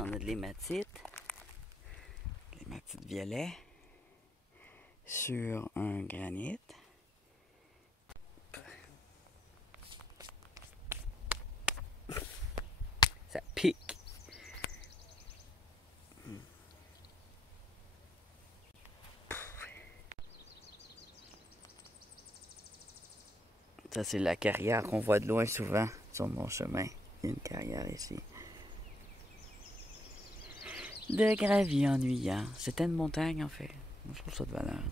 On a de l'hématite violet sur un granit. Ça pique. Ça, c'est la carrière qu'on voit de loin souvent sur mon chemin. Il y a une carrière ici. De gravier ennuyant. C'était une montagne, en fait. Je trouve ça de valeur.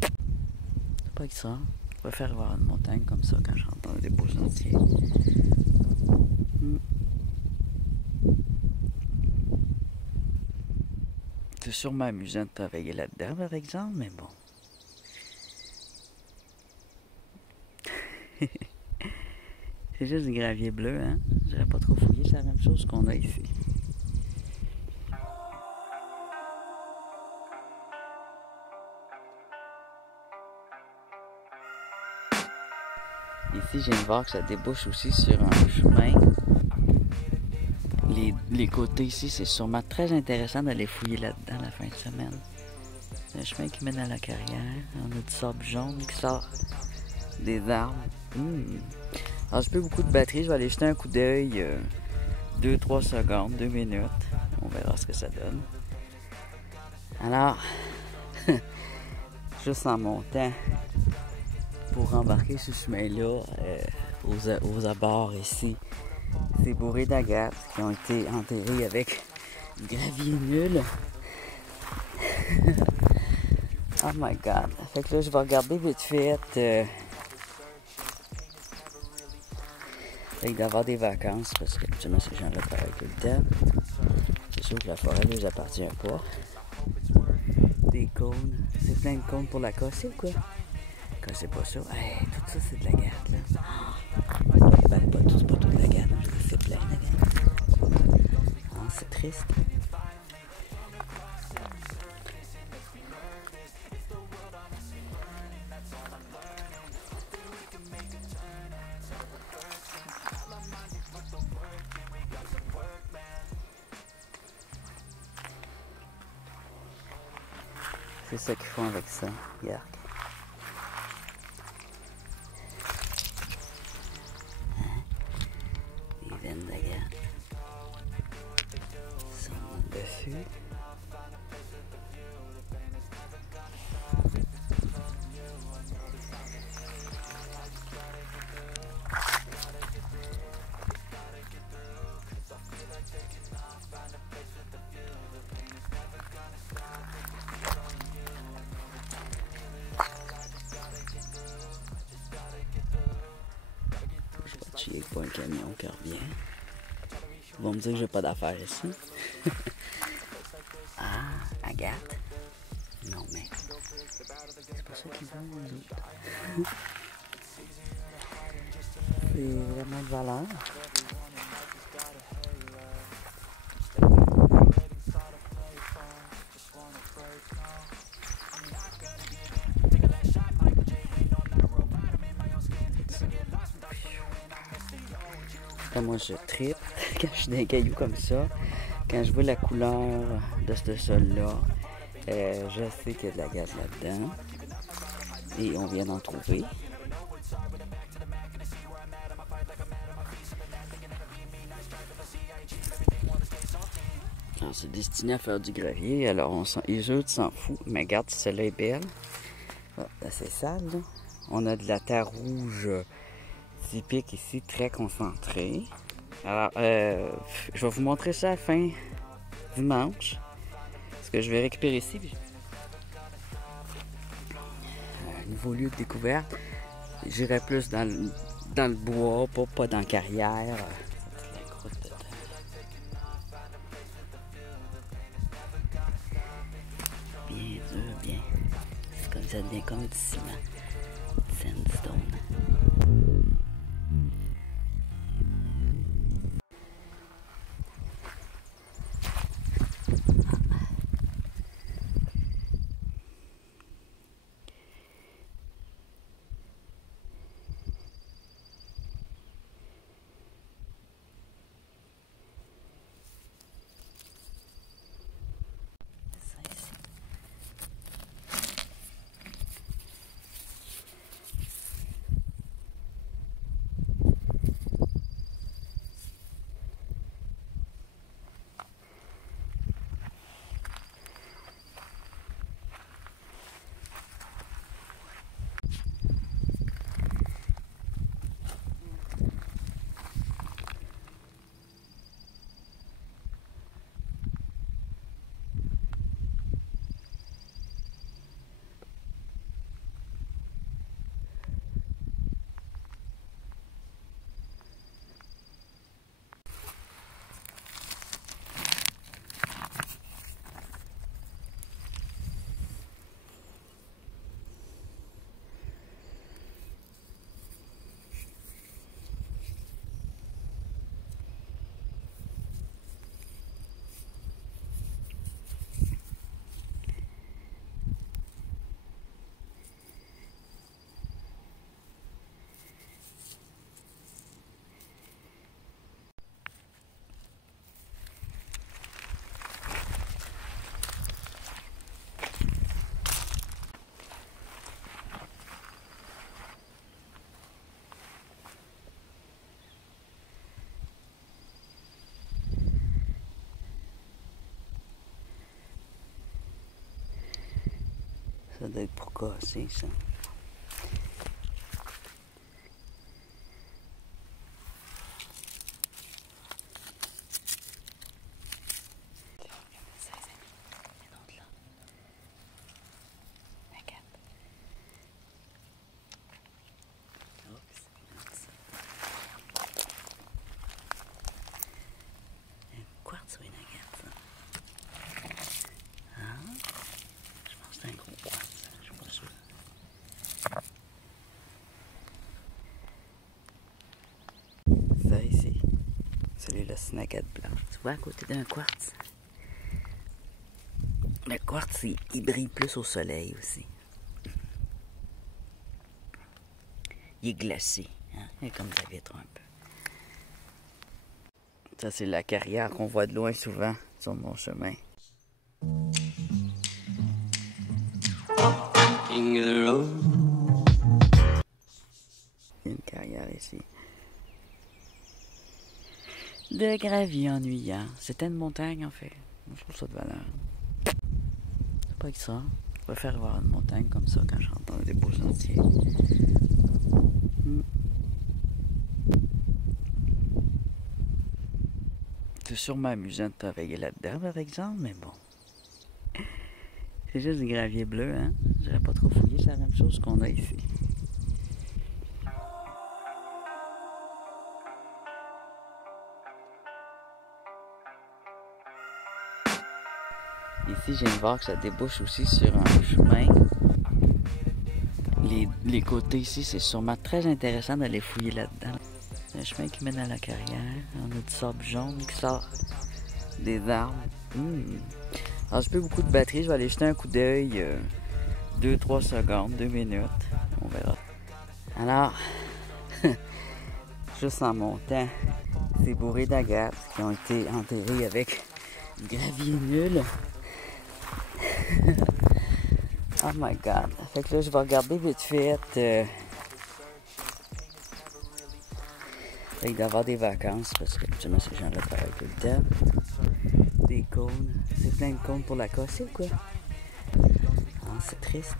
C'est pas que ça. Je préfère voir une montagne comme ça quand je rentre dans des beaux sentiers. C'est sûrement amusant de travailler là-dedans, par exemple, mais bon. C'est juste du gravier bleu, hein? J'aurais pas trop fouillé, c'est la même chose qu'on a ici. Ici, je viens de voir que ça débouche aussi sur un chemin. Les côtés ici, c'est sûrement très intéressant d'aller fouiller là-dedans la fin de semaine. C'est un chemin qui mène à la carrière. On a du sable jaune qui sort des arbres. Alors, j'ai plus beaucoup de batterie. Je vais aller jeter un coup d'œil. 2-3 secondes, 2 minutes. On verra ce que ça donne. Alors, juste en montant pour embarquer sur ce chemin-là, aux abords ici, c'est bourré d'agates qui ont été enterrées avec du gravier nul. Oh my god. Fait que là, je vais regarder vite fait. Il doit y avoir des vacances parce que habituellement ces gens-là travaillent tout le temps. C'est sûr que la forêt ne nous appartient pas. Des cônes. C'est plein de cônes pour la casser ou quoi? Cassez pas ça. Hey, tout ça c'est de la gâte là. Ben pas tout, c'est pas tout de la gâte. Je dis c'est plein de gâte. Ah, c'est triste. C'est ça qu'ils font avec ça, yark. Hein? Les veines d'agate sont dessus. Je vais pas un camion qui revient. Ils vont me dire que j'ai pas d'affaires ici. Ah, agate? Non, mais c'est pas ça qu'ils veulent, les autres. C'est vraiment de valeur. Moi, je trippe quand je suis dans un caillou comme ça. Quand je vois la couleur de ce sol-là, je sais qu'il y a de la gaz là-dedans. Et on vient d'en trouver. C'est destiné à faire du gravier. Alors, les autres s'en foutent. Mais regarde, celle-là est belle. Oh, c'est sale, là. On a de la terre rouge typique ici, très concentrée. Alors, je vais vous montrer ça à la fin dimanche. Ce que je vais récupérer ici. Un nouveau lieu de découverte. J'irai plus dans le bois, pas dans la carrière. La croûte de terre. Bien dur, bien. C'est comme ça devient comme du ciment. Sandstone. Ça doit être pour casser, ça. Quartz ou une agate, ça? Ah, je pense que c'est un gros quartz, je suis pas sûr. Ça ici, celui-là c'est une agate blanche. Tu vois à côté d'un quartz? Le quartz, il brille plus au soleil aussi. Il est glacé, hein? Il est comme la vitre un peu. Ça, c'est la carrière qu'on voit de loin souvent sur mon chemin. Il y a une carrière ici. De gravier ennuyant. C'était une montagne, en fait. Je trouve ça de valeur. C'est pas que ça. Je préfère voir une montagne comme ça quand je rentre dans des beaux sentiers. C'est sûrement amusant de travailler là-dedans, par exemple, mais bon. C'est juste du gravier bleu, hein? J'aurais pas trop fouillé, c'est la même chose qu'on a ici. Ici, je viens de voir que ça débouche aussi sur un chemin. Les côtés ici, c'est sûrement très intéressant d'aller fouiller là-dedans. C'est un chemin qui mène à la carrière. On a du sable jaune qui sort des arbres. Alors, j'ai plus beaucoup de batterie. Je vais aller jeter un coup d'œil. 2-3 secondes, 2 minutes. On verra. Alors, juste en montant, c'est bourré d'agates qui ont été enterrées avec du gravier nul. Oh my god. Fait que là, je vais regarder vite fait. Il doit y avoir des vacances parce que justement, ces gens-là travaillent tout le temps. Des cônes. C'est plein de cônes pour la casser ou quoi? Ah, c'est triste.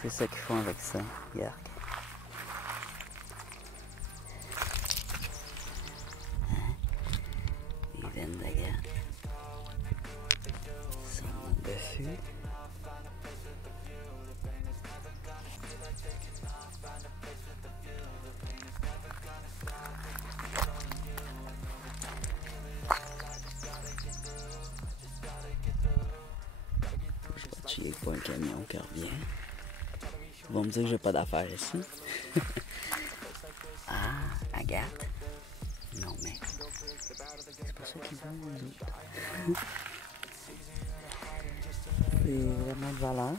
C'est ça qu'ils font avec ça, regarde. Hein? Les veines d'agate sont dessus. Je vais te chier pour un camion qui revient. Ils vont me dire que j'ai pas d'affaires ici. Ah, agate? Non, mais c'est pas ça qu'ils veulent, les autres. C'est vraiment de valeur.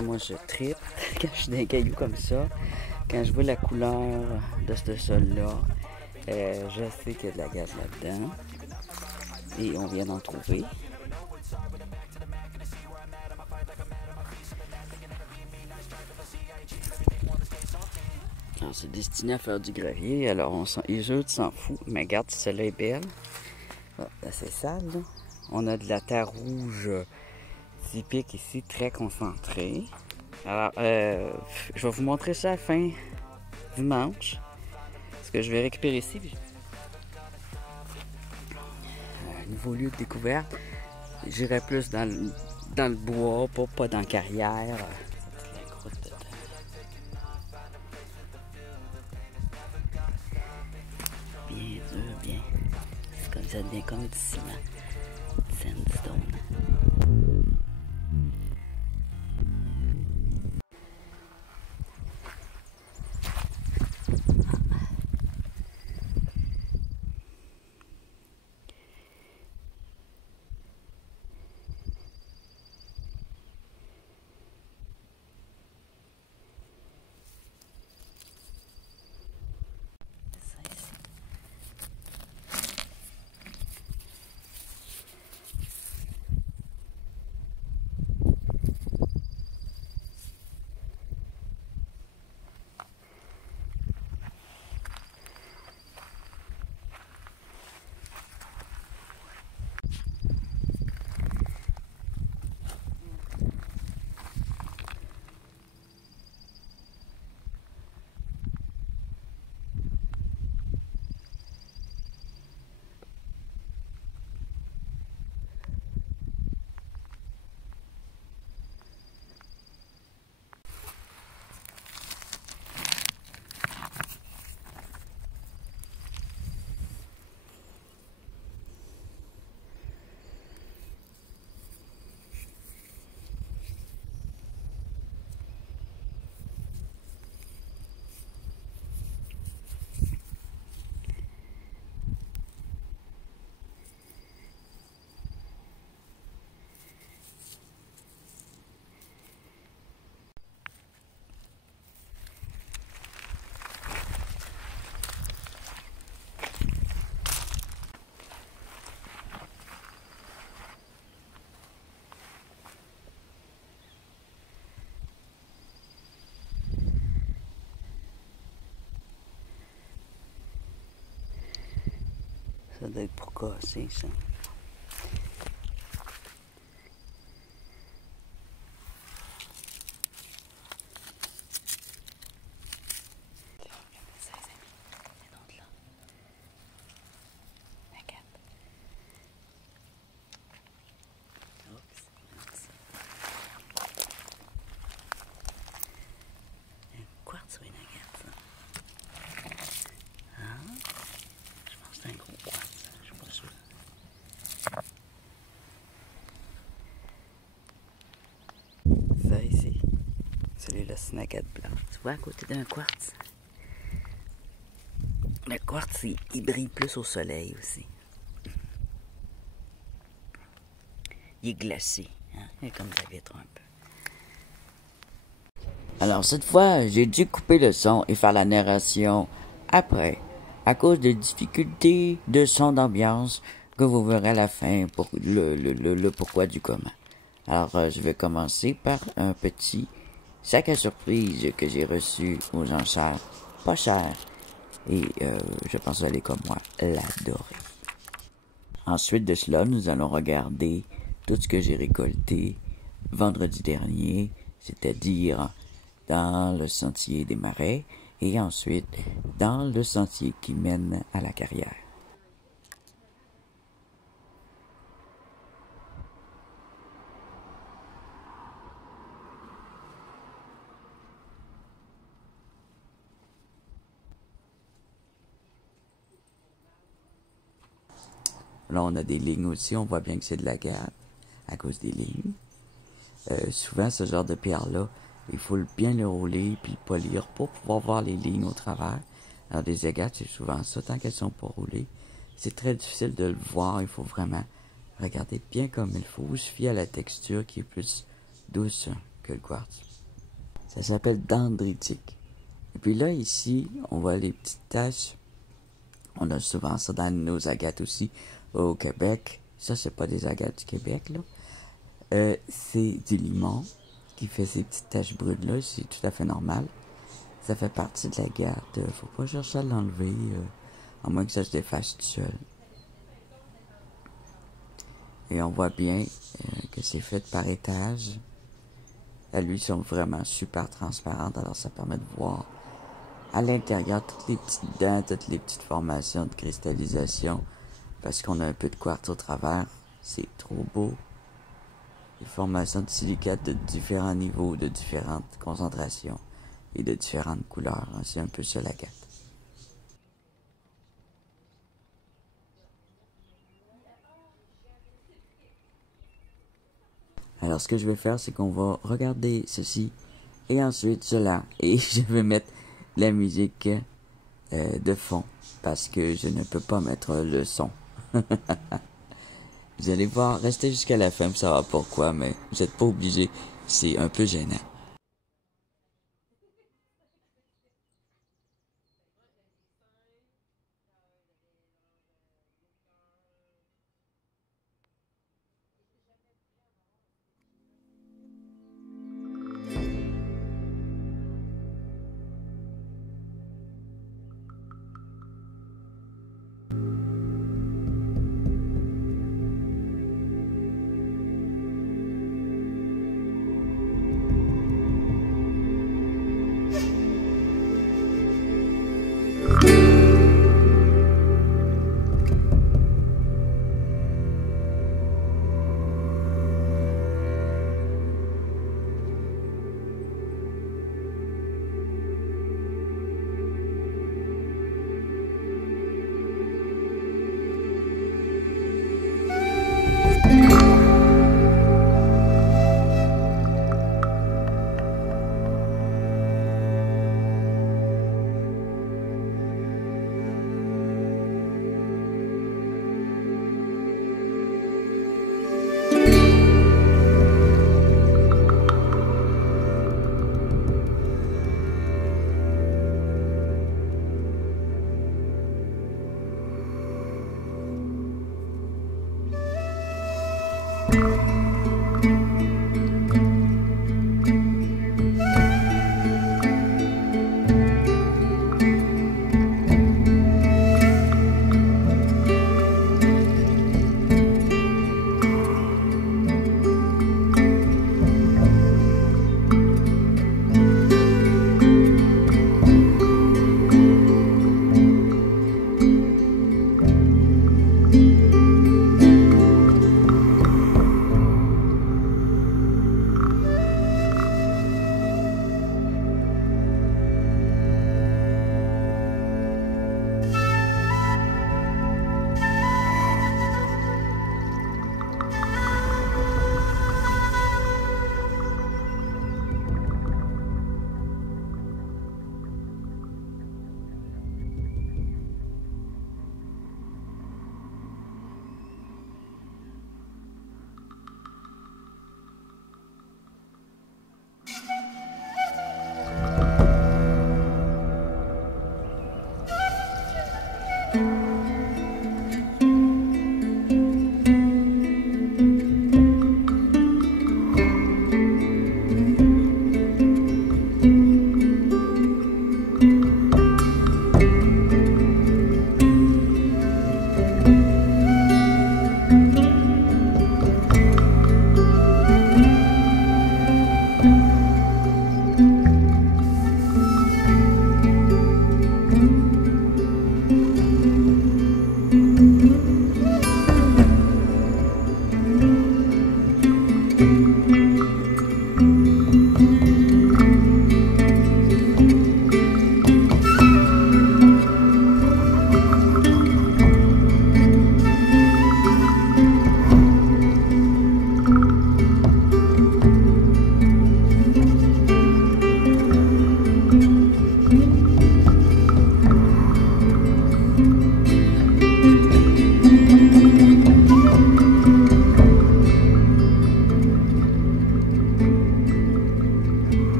Moi, je trippe quand je suis dans un caillou comme ça. Quand je vois la couleur de ce sol-là, je sais qu'il y a de la gaz là-dedans. Et on vient d'en trouver. C'est destiné à faire du gravier. Alors, les autres s'en foutent. Mais regarde, celle-là est belle. Ah, c'est sale, là. On a de la terre rouge typique ici, très concentrée. Alors, je vais vous montrer ça à la fin dimanche. Ce que je vais récupérer ici. Un nouveau lieu de découverte. J'irai plus dans le bois, pas dans la carrière. Bien dur, bien. C'est comme ça devient comme du ciment. Sandstone. Ça doit être pour casser, ça. Quartz ou une agate, ça? Ah, je pense que c'est un gros quartz, je suis pas sûr. Ça ici, celui-là c'est une agate blanche. Tu vois à côté d'un quartz? Le quartz, il brille plus au soleil aussi. Il est glacé, hein? Il est comme la vitre un peu. Alors cette fois, j'ai dû couper le son et faire la narration après, à cause des difficultés de son d'ambiance que vous verrez à la fin pour le pourquoi du comment. Alors je vais commencer par un petit sac à surprise que j'ai reçu aux enchères pas cher et je pense que vous allez comme moi l'adorer. Ensuite de cela, nous allons regarder tout ce que j'ai récolté vendredi dernier, c'est-à-dire dans le sentier des marais et ensuite dans le sentier qui mène à la carrière. Là, on a des lignes aussi, on voit bien que c'est de l'agate à cause des lignes. Souvent, ce genre de pierre-là, il faut bien le rouler puis le polir pour pouvoir voir les lignes au travers. Alors, des agates, c'est souvent ça, tant qu'elles sont pas roulées. C'est très difficile de le voir, il faut vraiment regarder bien comme il faut, se fier à la texture qui est plus douce que le quartz. Ça s'appelle dendritique. Et puis là, ici, on voit les petites taches. On a souvent ça dans nos agates aussi au Québec. Ça, c'est pas des agates du Québec, là. C'est du limon qui fait ces petites taches brunes-là. C'est tout à fait normal. Ça fait partie de l'agate. Faut pas chercher à l'enlever, à moins que ça se défasse tout seul. Et on voit bien que c'est fait par étage. Elles sont vraiment super transparentes, alors ça permet de voir à l'intérieur toutes les petites dents, toutes les petites formations de cristallisation, parce qu'on a un peu de quartz au travers. C'est trop beau. Des formations de silicate de différents niveaux, de différentes concentrations et de différentes couleurs. C'est un peu ça l'agate. Alors ce que je vais faire, c'est qu'on va regarder ceci et ensuite cela. Et je vais mettre la musique de fond parce que je ne peux pas mettre le son. Vous allez voir, restez jusqu'à la fin pour savoir pourquoi, mais vous n'êtes pas obligé. C'est un peu gênant.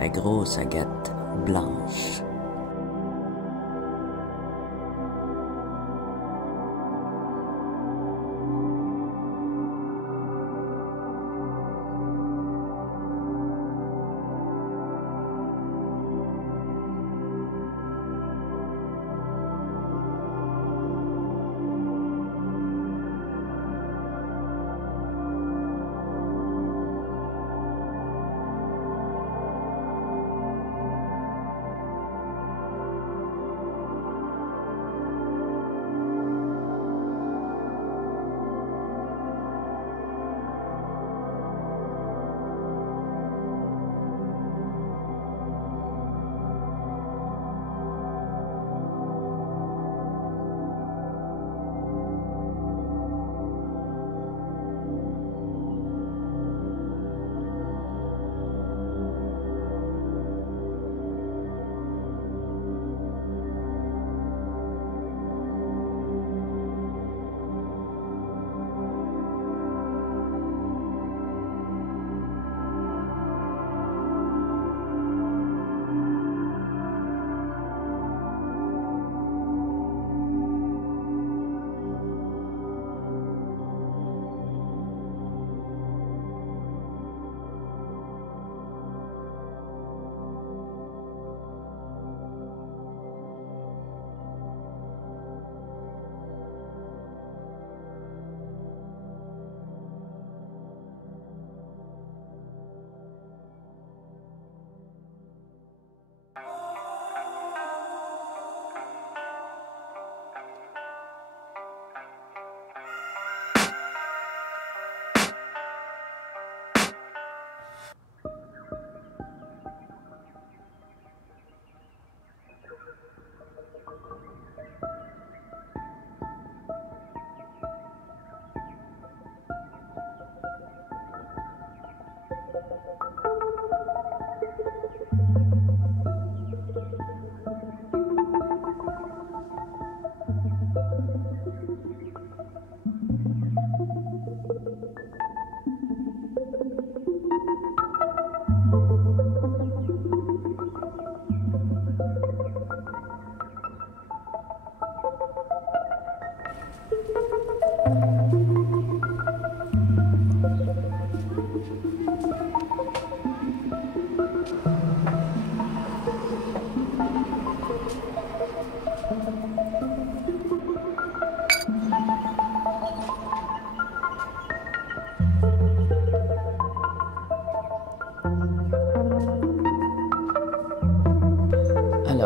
Très grosse agate blanche.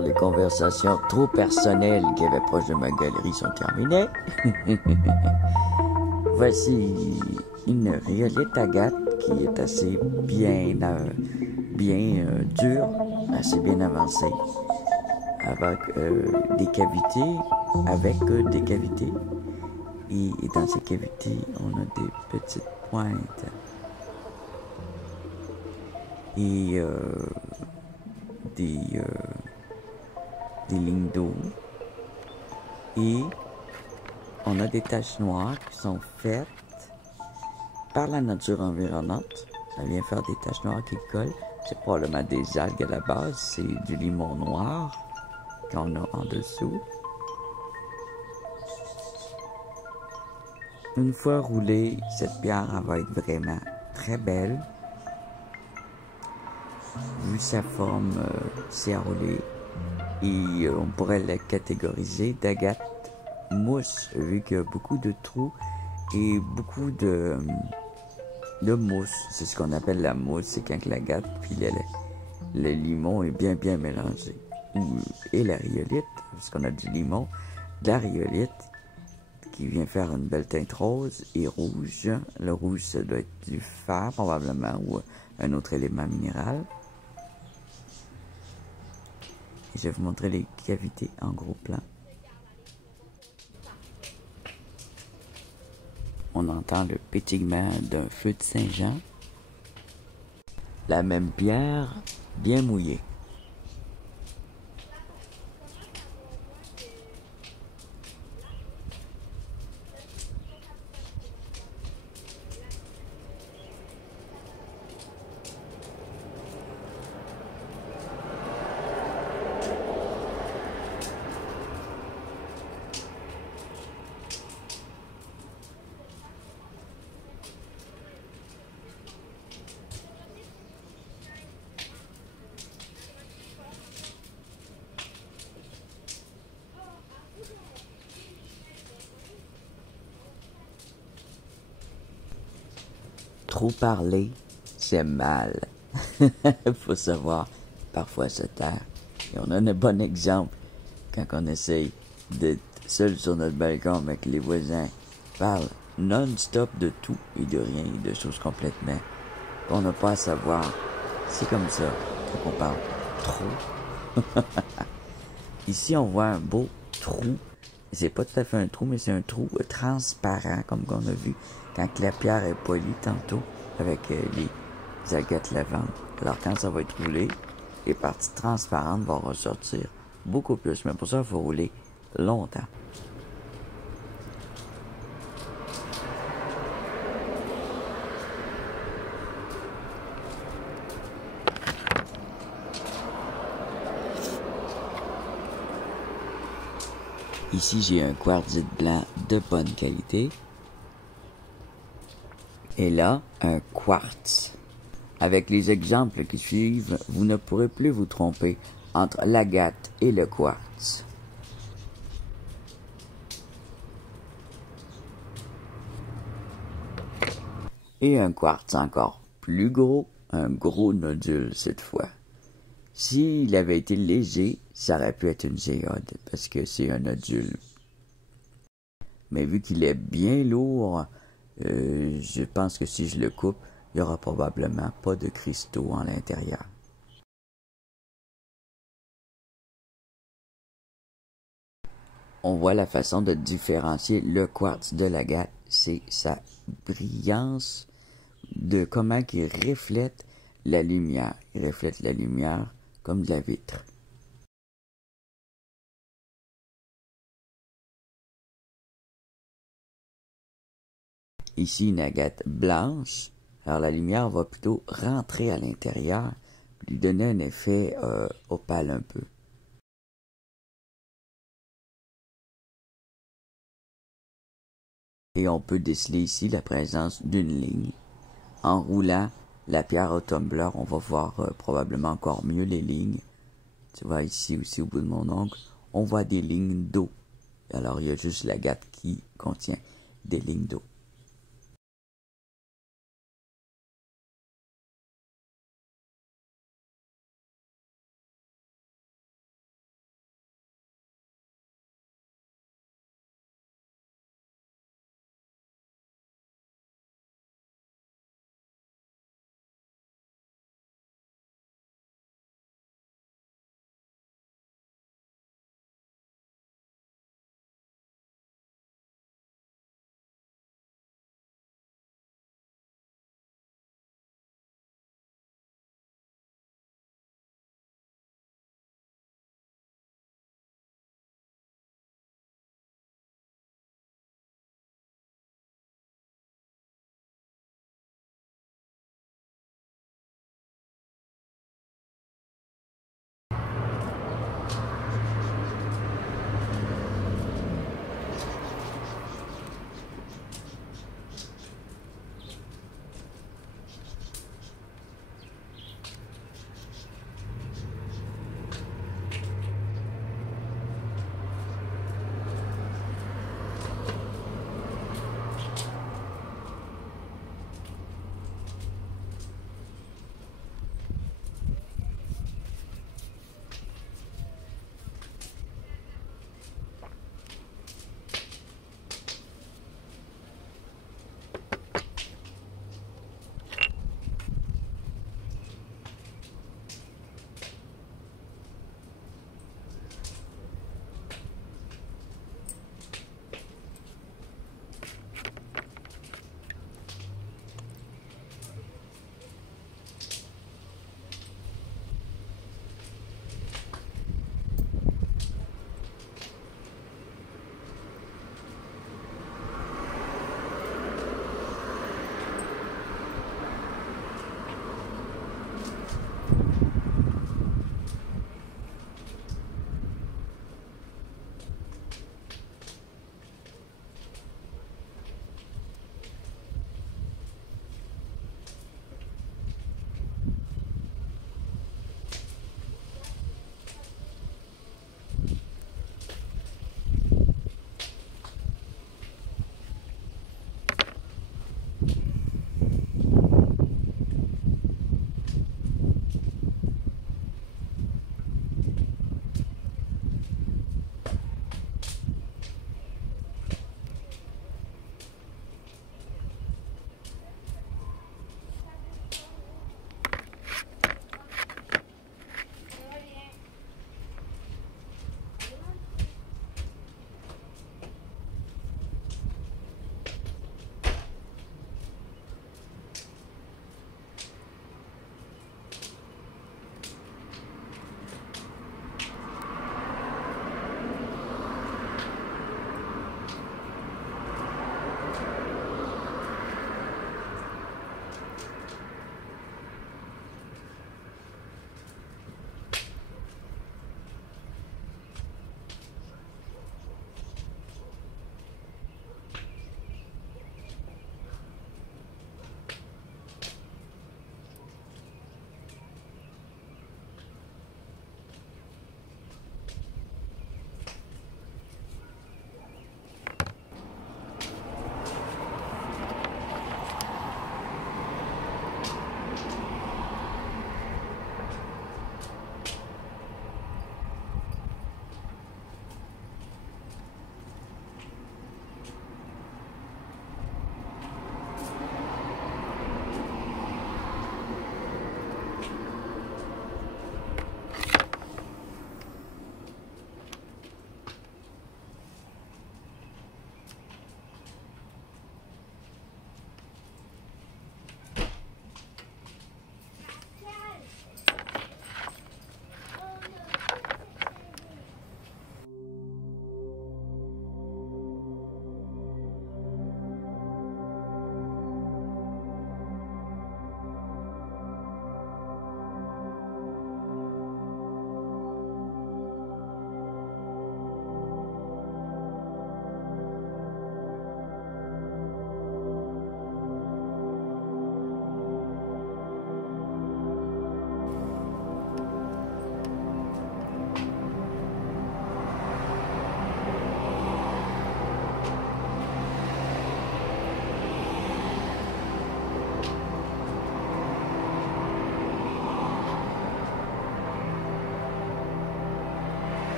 car les conversations trop personnelles qu'il y avait proche de ma galerie sont terminées. Voici une rhyolite agate qui est assez bien dure, assez bien avancée, avec des cavités, et dans ces cavités, on a des petites pointes et des lignes d'eau, et on a des taches noires qui sont faites par la nature environnante. Ça vient faire des taches noires qui collent. C'est probablement des algues à la base. C'est du limon noir qu'on a en dessous. Une fois roulée, cette pierre elle va être vraiment très belle. Vu sa forme, c'est à rouler. Et on pourrait la catégoriser d'agate mousse, vu qu'il y a beaucoup de trous et beaucoup de mousse. C'est ce qu'on appelle la mousse, c'est quand l'agate puis le limon est bien mélangé. Et la rhyolite, parce qu'on a du limon, de la rhyolite qui vient faire une belle teinte rose et rouge. Le rouge, ça doit être du fer probablement, ou un autre élément minéral. Et je vais vous montrer les cavités en gros plan. On entend le pétillement d'un feu de Saint-Jean. La même pierre, bien mouillée. Trop parler, c'est mal. Faut savoir parfois se taire. Et on a un bon exemple quand on essaye d'être seul sur notre balcon avec les voisins. Parle non-stop de tout et de rien et de choses complètement qu'on n'a pas à savoir. C'est comme ça quand on parle trop. Ici, on voit un beau trou. C'est pas tout à fait un trou, mais c'est un trou transparent, comme qu'on a vu quand la pierre est polie tantôt avec les agates lavandes. Alors, quand ça va être roulé, les parties transparentes vont ressortir beaucoup plus. Mais pour ça, il faut rouler longtemps. Ici, j'ai un quartzite blanc de bonne qualité. Et là, un quartz. Avec les exemples qui suivent, vous ne pourrez plus vous tromper entre l'agate et le quartz. Et un quartz encore plus gros, un gros nodule cette fois. S'il avait été léger, ça aurait pu être une géode, parce que c'est un nodule. Mais vu qu'il est bien lourd, je pense que si je le coupe, il n'y aura probablement pas de cristaux à l'intérieur. On voit la façon de différencier le quartz de l'agate, c'est sa brillance, de comment il reflète la lumière. Il reflète la lumière comme de la vitre. Ici, une agate blanche. Alors, la lumière va plutôt rentrer à l'intérieur, lui donner un effet opale un peu. Et on peut déceler ici la présence d'une ligne. En roulant la pierre au tumbler, on va voir probablement encore mieux les lignes. Tu vois, ici aussi, au bout de mon ongle, on voit des lignes d'eau. Alors, il y a juste l'agate qui contient des lignes d'eau.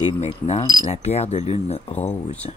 Et maintenant, la pierre de lune rose.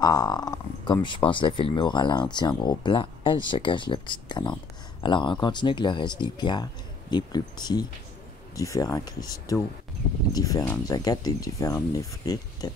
Ah, comme je pense la filmer au ralenti en gros plan, elle se cache la petite tannante. Alors on continue avec le reste des pierres, les plus petits, différents cristaux, différentes agates et différentes néphrites.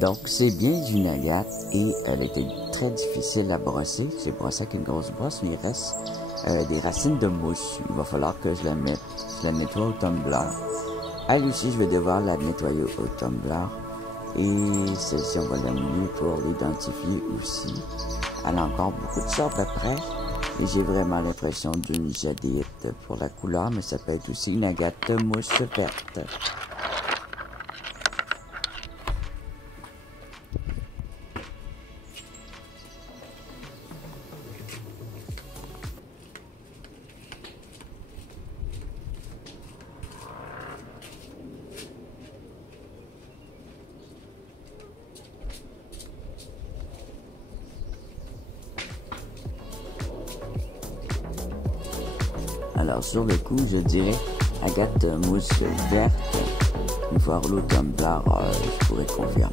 Donc, c'est bien une agate et elle était très difficile à brosser. J'ai brossé avec une grosse brosse, mais il reste des racines de mousse. Il va falloir que je la nettoie au tumbler. Elle aussi, je vais devoir la nettoyer au tumbler. Et celle-ci, on va la mouiller pour l'identifier aussi. Elle a encore beaucoup de sortes après. Et j'ai vraiment l'impression d'une jadite pour la couleur, mais ça peut être aussi une agate mousse verte. Alors sur le coup, je dirais Agathe mousse verte. Une fois l'eau tumbler, je pourrais confirmer.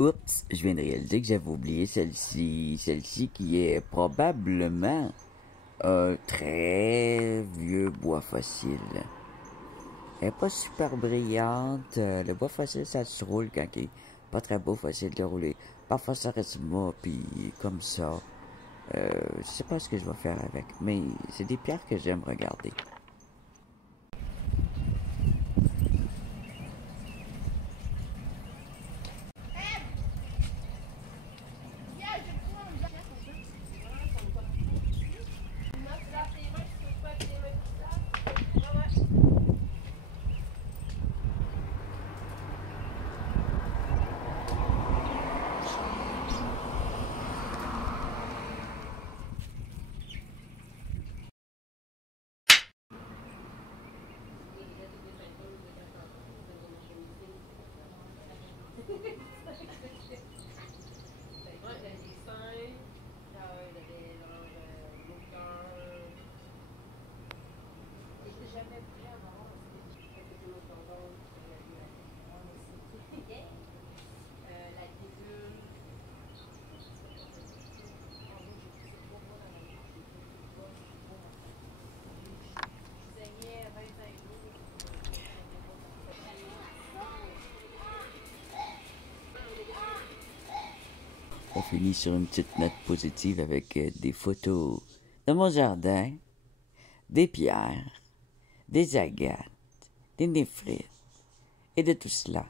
Oups, je viens de réaliser que j'avais oublié celle-ci. Celle-ci qui est probablement un très vieux bois fossile. Elle n'est pas super brillante. Le bois fossile, ça se roule quand il est pas très beau, facile de rouler. Parfois, ça reste mou, puis comme ça. Je sais pas ce que je vais faire avec, mais c'est des pierres que j'aime regarder. On finit sur une petite note positive avec des photos de mon jardin, des pierres, des agates, des néphrites et de tout cela.